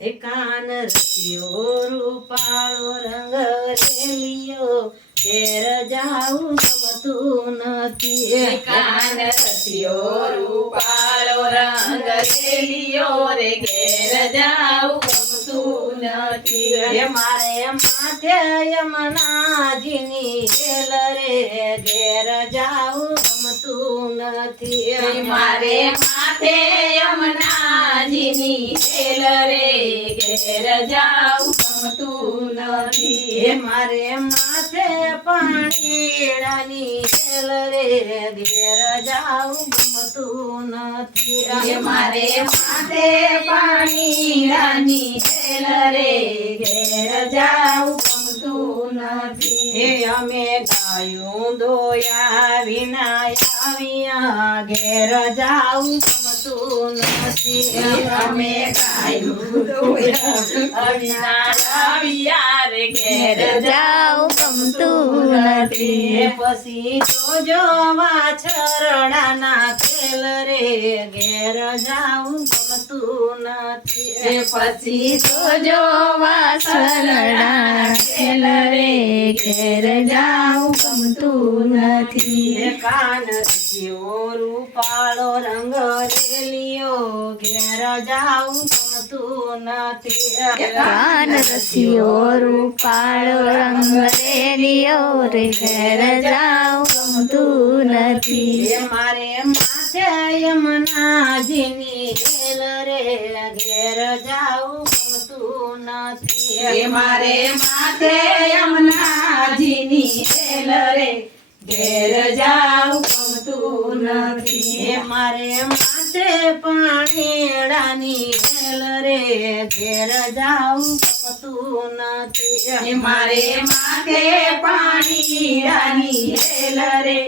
કાન રચ્યો રૂપાળો રંગ રેલિયો ઘેર જાવું ગમતું નથી. કાન રચ્યો રૂપાળો રંગ રેલિયો રે ઘેર જાવું ગમતું નથી. મારે માથે યમુનાજીની હેલ રે ઘેર જાવું ગમતું નથી. મારે માથે યમુનાજીની હેલ રે ઘેર જાવું ગમતું નથી. મારે માથે પાણીડાની હેલ રે ઘેર જાવું ગમતું નથી. મારે માથે પાણીડાની હેલ રે ઘેર જાવું ગમતું નથી. અમે ગાયું દોયા વિના આવ્યા ઘેર જાવું ગમતું નથી. અમે ગાયું દોયા વિના આવ્યા રે ઘેર જાવું ગમતું નથી. પછી જોજો વાછરડાના ખેલ રે ઘેર જાવું ગમતું નથી. પછી જોજો વાસરડા ખેલ રે ઘેર જાવું ગમતું નથી. કાન રચ્યો રૂપાળો રંગ રેલિયો ઘેર જાવું ગમતું નથી. કાન રચ્યો રૂપાળો રંગ રેલિયો રે ઘેર જાવું ગમતું નથી. મારે માથે યમુનાજીની હેલ રે ઘેર જાવું ગમતું નથી. મારે માથે યમુનાજીની હેલ રે ઘેર જાવું ગમતું નથી. મારે માથે પાણીડાની હેલ રે ઘેર જાવું ગમતું નથી. મારે માથે પાણીડાની હેલ રે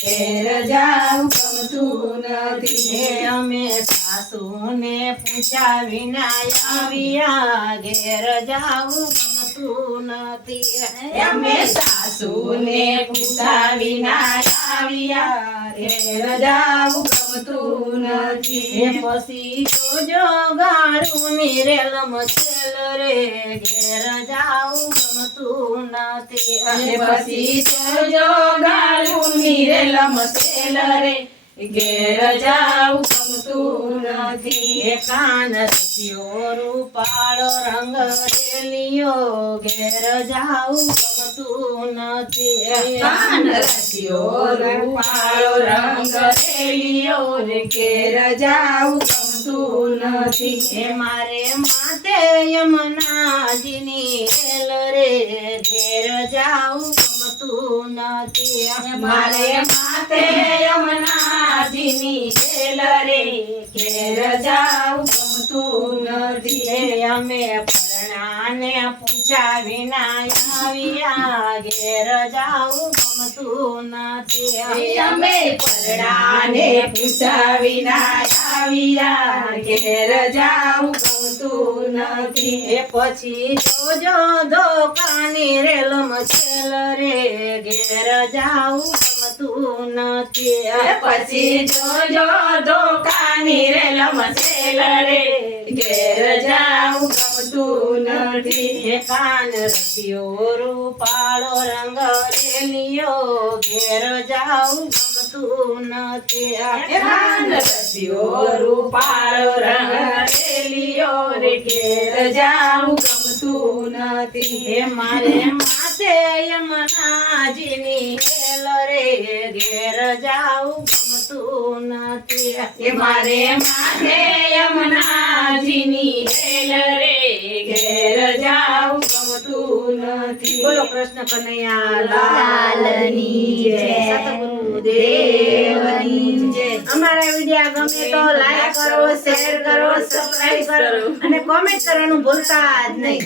ઘેર જાવું ગમતું નથી. અમે સાસુને પૂછ્યા વિના આવ્યા ઘેર જાવું ગમતું નથી. અમે સાસુને પૂછ્યા વિના આવ્યા ઘેર જાવું ગમતું નથી. પછી જોજો ગાળું નિરેલ મચેલ રે ઘેર જાવું ગમતું નથી. પછી જોજો ગાળું નીરેલ મસેલ રે ઘેર જાવું ગમતું નથી. કાન રચ્યો રૂપાળો રંગ રેલિયો ઘેર જાવું ગમતું નથી. કાન રચ્યો રૂપાળો રંગ રેલિયો રે ઘેર જાવું ગમતું નથી. મારે માથે યમુનાજીની હેલ રે ઘેર જાવું ગમતું નથી. મારે માથે યમુનાજીની હેલ રે ઘેર જાવું ગમતું નથી. અમે પરણાને પૂછ્યા વિના આવ્યા ઘેર જાવું ગમતું નથી. અમે પરણાને પૂછ્યા વિના આવ્યા ઘેર જાવું ગમતું નથી. પછી જોજો દોકાની રેલ મચેલ રે ઘેર જાવું ગમતું નથી. પછી જોજો દોકાની રેલ મસેલ રે ઘેર જાવું ગમતું નથી. કાન રચ્યો રૂપાળો રંગ રેલિયો ઘેર જાવું ગમતું નથી. કાન રચ્યો રૂપાળો રંગ રેલિયો રે ઘેર જાવું ગમતું નથી. મારે માથે યમુનાજીની હેલ રે ઘેર જાવું ગમતું નથી. મારે માથે યમુનાજીની હેલ રે ઘેર જાવું ગમતું નથી. બોલો કૃષ્ણ કનૈયા લાલની જય. સતગુરુદેવની જય. અમારા વિડીયો ગમે તો લાઈક કરો, શેર કરો, સબસ્ક્રાઇબ કરો અને કોમેન્ટ કરવાનું ભૂલતા જ નહીં.